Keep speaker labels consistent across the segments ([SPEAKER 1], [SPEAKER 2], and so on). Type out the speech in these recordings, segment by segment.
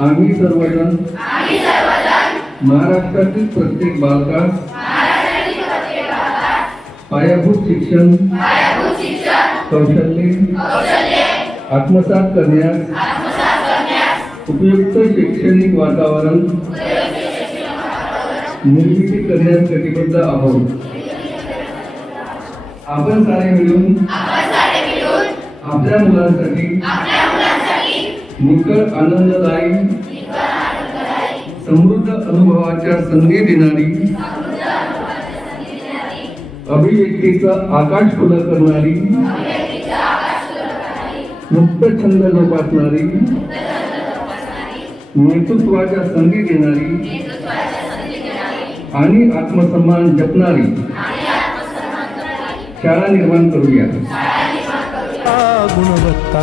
[SPEAKER 1] आम्ही सर्वजण महाराष्ट्रातील प्रत्येक बालकास पायाभूत शिक्षण कौशल्ये आत्मसात करण्यास उपयुक्त शैक्षणिक वातावरण निर्मिती करण्यास कटिबद्ध आहोत. आपण सारे मिळून आपल्या मुलांसाठी निकळ आनंददायी समृद्ध अनुभवाच्या संधी देणारी अभिव्यक्तीचं आकाश खुलं करणारी मुक्त छंद जोपासणारी नेतृत्वाच्या संधी देणारी आणि आत्मसन्मान जपणारी शाळा निर्माण करूया.
[SPEAKER 2] गुणवत्ता.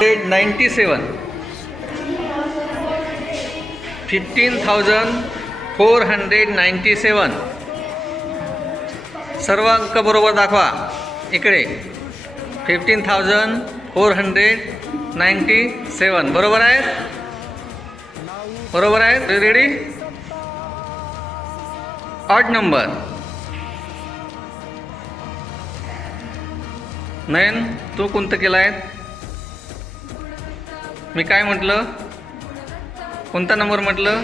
[SPEAKER 3] Hundred ninety seven fifteen thousand four hundred ninety seven सर्व अंक बरोबर दाखवा. इकडे. Fifteen thousand four hundred ninety seven बरोबर आहेत? बरोबर आहेत? रेडी आठ नंबर नयन तू कोणतं केलं आहे? मी काय म्हटलं? कोणता नंबर म्हटलं?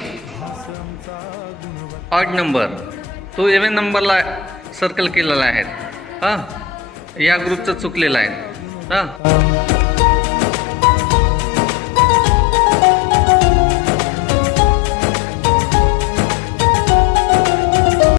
[SPEAKER 3] Odd number. तू एवन नंबरला सर्कल केलेला आहे. हां? या ग्रुपचं चुकलेला आहे. हां?